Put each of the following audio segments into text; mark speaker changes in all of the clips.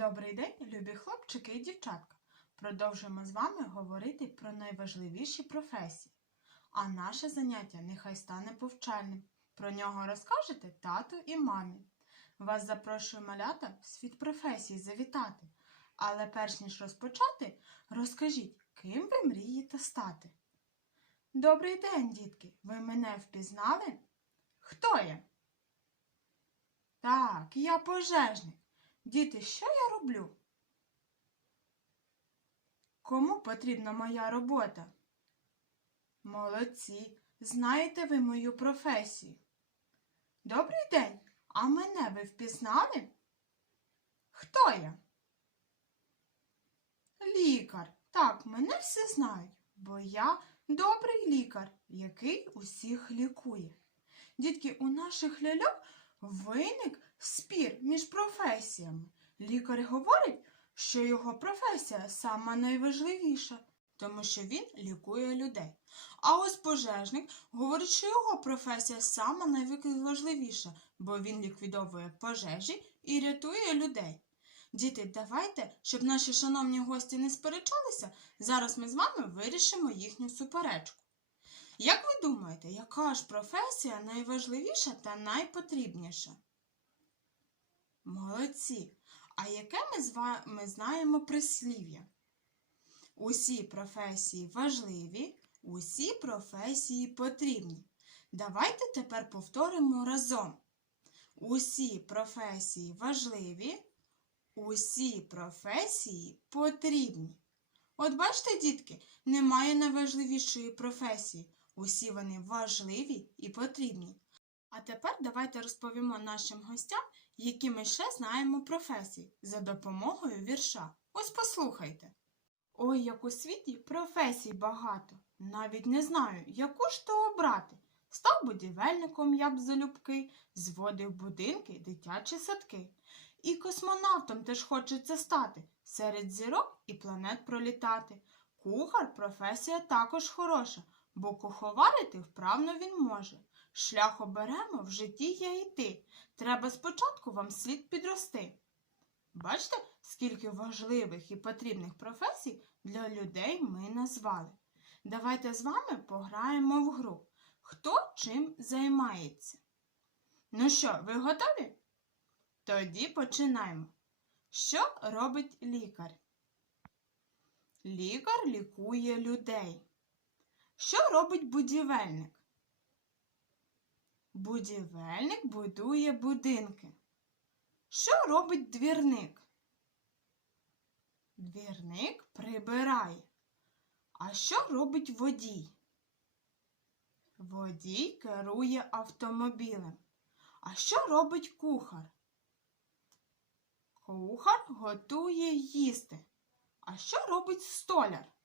Speaker 1: Добрий день, любі хлопчики і дівчатка. Продовжуємо з вами говорити про найважливіші професії. А наше заняття нехай стане повчальним. Про нього розкажете тату і мамі. Вас запрошую малята в світ професій завітати. Але перш ніж розпочати, розкажіть, ким ви мрієте стати? Добрий день, дітки! Ви мене впізнали? Хто я? Так, я пожежник. Діти, що я роблю? Кому потрібна моя робота? Молодці, знаєте ви мою професію. Добрий день, а мене ви впізнали? Хто я? Лікар. Так, мене всі знають, бо я добрий лікар, який усіх лікує. Дітки, у наших ляльок виник спір між професіями. Лікар говорить, що його професія сама найважливіша, тому що він лікує людей. А ось пожежник говорить, що його професія сама найважливіша, бо він ліквідовує пожежі і рятує людей. Діти, давайте, щоб наші шановні гості не сперечалися, зараз ми з вами вирішимо їхню суперечку. Як ви думаєте, яка ж професія найважливіша та найпотрібніша? Молодці. А яке ми з вами знаємо прислів'я? Усі професії важливі, усі професії потрібні. Давайте тепер повторимо разом. Усі професії важливі, усі професії потрібні. От бачите, дітки, немає найважливішої професії. Усі вони важливі і потрібні. А тепер давайте розповімо нашим гостям, які ми ще знаємо професії за допомогою вірша. Ось послухайте. Ой, як у світі професій багато. Навіть не знаю, яку ж то обрати. Став будівельником я б залюбки, зводив будинки, дитячі садки. І космонавтом теж хочеться стати, серед зірок і планет пролітати. Кухар професія також хороша, бо куховарити вправно він може. Шлях оберемо в житті я йти. Треба спочатку вам слід підрости. Бачите, скільки важливих і потрібних професій для людей ми назвали. Давайте з вами пограємо в гру. Хто чим займається? Ну що, ви готові? Тоді починаємо. Що робить лікар? Лікар лікує людей. Що робить будівельник? Будівельник будує будинки. Що робить двірник? Двірник прибирає. А що робить водій? Водій керує автомобілем. А що робить кухар? Кухар готує їсти. А що робить столяр?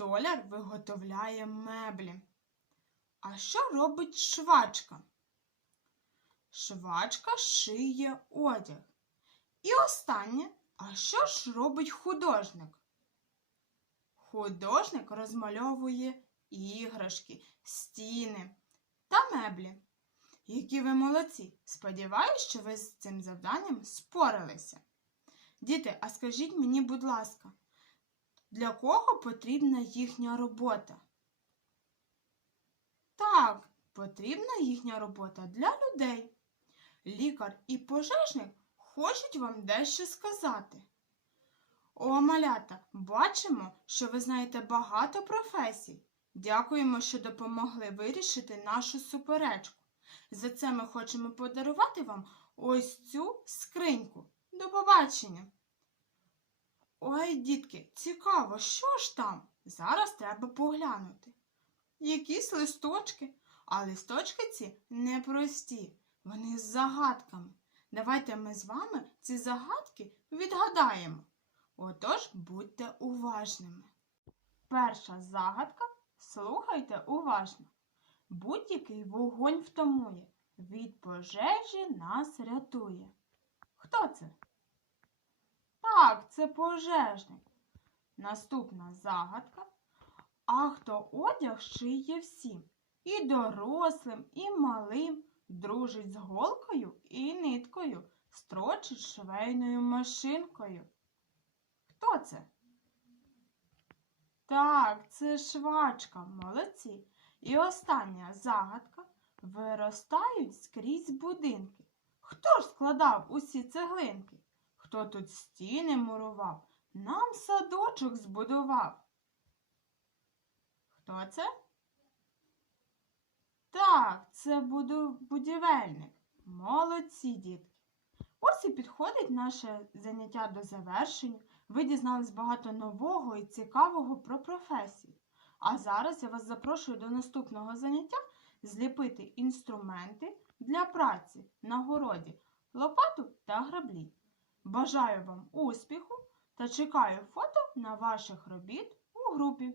Speaker 1: Столяр виготовляє меблі. А що робить швачка? Швачка шиє одяг. І останнє, а що ж робить художник? Художник розмальовує іграшки, стіни та меблі. Які ви молодці! Сподіваюсь, що ви з цим завданням споралися. Діти, а скажіть мені, будь ласка, для кого потрібна їхня робота? Так, потрібна їхня робота для людей. Лікар і пожежник хочуть вам дещо сказати. О, малята, бачимо, що ви знаєте багато професій. Дякуємо, що допомогли вирішити нашу суперечку. За це ми хочемо подарувати вам ось цю скриньку. До побачення! Ой, дітки, цікаво, що ж там? Зараз треба поглянути. Якісь листочки, а листочки ці непрості, вони з загадками. Давайте ми з вами ці загадки відгадаємо. Отож будьте уважними. Перша загадка слухайте уважно. Будь-який вогонь втомує, від пожежі нас рятує. Хто це? Так, це пожежник. Наступна загадка. А хто одяг шиє всім, і дорослим, і малим, дружить з голкою і ниткою, строчить швейною машинкою. Хто це? Так, це швачка, молодці. І остання загадка. Виростають скрізь будинки. Хто ж складав усі цеглинки? Хто тут стіни мурував, нам садочок збудував? Хто це? Так, це буду будівельник. Молодці, дітки. Ось і підходить наше заняття до завершення. Ви дізнались багато нового і цікавого про професії. А зараз я вас запрошую до наступного заняття зліпити інструменти для праці на городі, лопату та граблі. Бажаю вам успіху та чекаю фото на ваших робіт у групі.